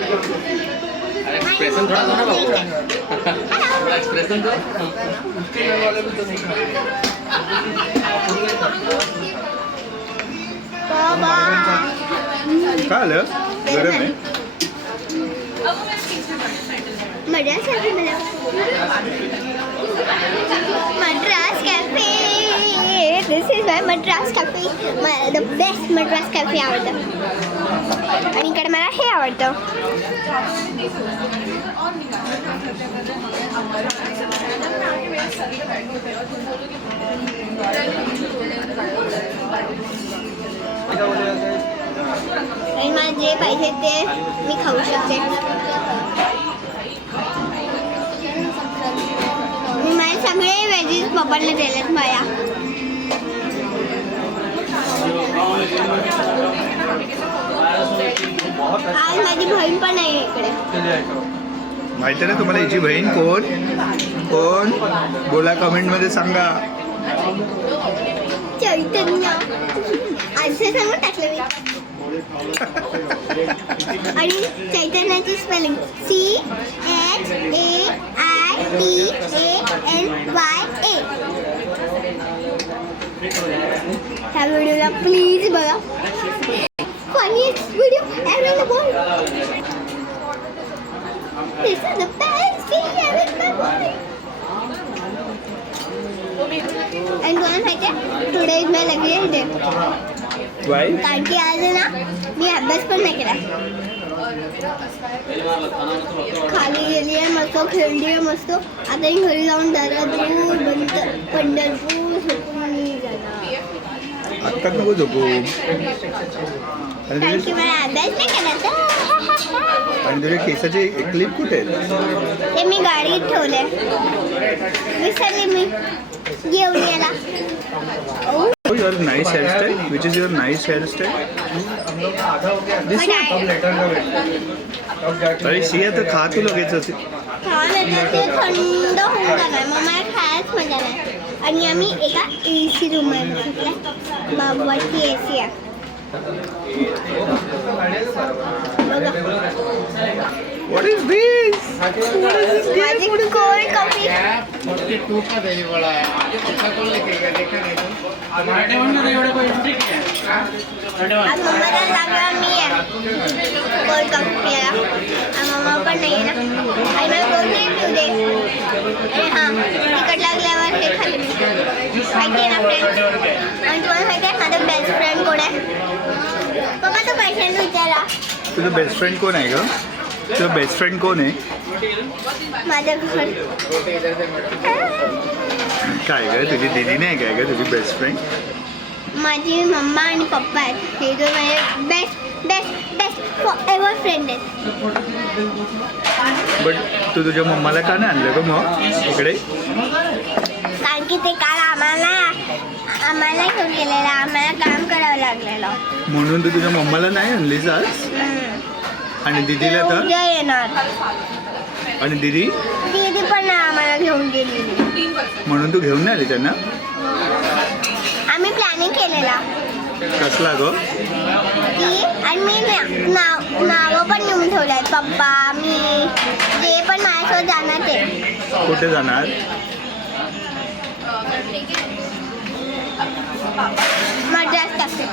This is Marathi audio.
एक्सप्रेशन थोड़ा दो ना बाबू, थोड़ा एक्सप्रेशन दो। काय आलं गरम आहे Madras cafe. This is my Madras cafe. मला द बेस्ट मद्रास कॅफे आवडतं. आणि इकडे मला हे आवडतं. आणि मला जे पाहिजे ते मी खाऊ शकते. मला सगळे व्हेजीस पप्पांना दिलेत माझ्या. आज माझी बहीण पण आहे इकडे. माहिती ना तुम्हाला हिची बहीण कोण कोण बोला कमेंटमध्ये सांगा. चैतन्य असं सांगून टाकलं मी. आणि चैतन्याची स्पेलिंग CHAITANYA. ह्या व्हिडिओला प्लीज बघा. Funniest video ever in the world. This is the best thing ever in my world. आणि तुला माहिती आहे today is my lucky day. कारण की आज ना मी अभ्यास पण नाही केला. खाली गेली आहे मस्त, खेळली आहे मस्त. आता मी घरी जाऊन दररोज पंढरपूर झोपून जाणार. आत्ता नको झोपू. कारण की मला अभ्यास नाही केला. आणि तुझ्या केसाचे क्लिप कुठे आहेत? ते मी गाडीत ठेवले. विसरले मी घेऊन यायला. Oh, your nice hairstyle. Which is your nice hairstyle? This one. अरे शी आता खा तू लगेच असे. ते थंड होऊन जाणार मग मला खायच मजा नाही. आणि आम्ही एका AC रूममध्ये शिकले. बाबाची AC आहे बघा. What is this? माझी कोल्ड कॉफी. आज मम्माला लागला मी आहे कोल्ड कॉफी प्यायला. मम्मा पण नाही आहे ना. आणि मला कोल्ड ड्रिंक पिऊ दे. आणि हां तिकट लागल्यावर हे खाल्लं मी. माहिती आहे ना फ्रेंड. आणि तुम्हाला माहिती आहे माझा बेस्ट फ्रेंड कोण आहे? पप्पा तो पैशांना विचारा. तुझं बेस्ट फ्रेंड कोण आहे ग? तुझं बेस्ट फ्रेंड कोण आहे? माझा फ्रेंड काय ग तुझी दीदी नाही काय ग तुझी बेस्ट फ्रेंड? माझी मम्मा आणि पप्पा आहेत. हे दोन माझे best best best for ever friend आहेत. बट तू तुझ्या मम्माला का नाही आणलं ग मग इकडे? कारण की ते काल आम्हाला घेऊन गेलेलं. आम्हाला काम करावं लागलेलं म्हणून तू तुझ्या मम्माला नाही आणलीस आज? आणि दीदीला तर? उद्या येणार. आणि दीदी पण आम्हाला घेऊन गेलेली. म्हणून तू घेऊन नाही आली त्यांना? आम्ही प्लॅनिंग केलेला. कसला ग? की आणि मी नावं पण लिहून ठेवले आहेत. पप्पा मी जे पण माझ्यासोबत जाणार ते. कुठे जाणार? मद्रास कॅफे.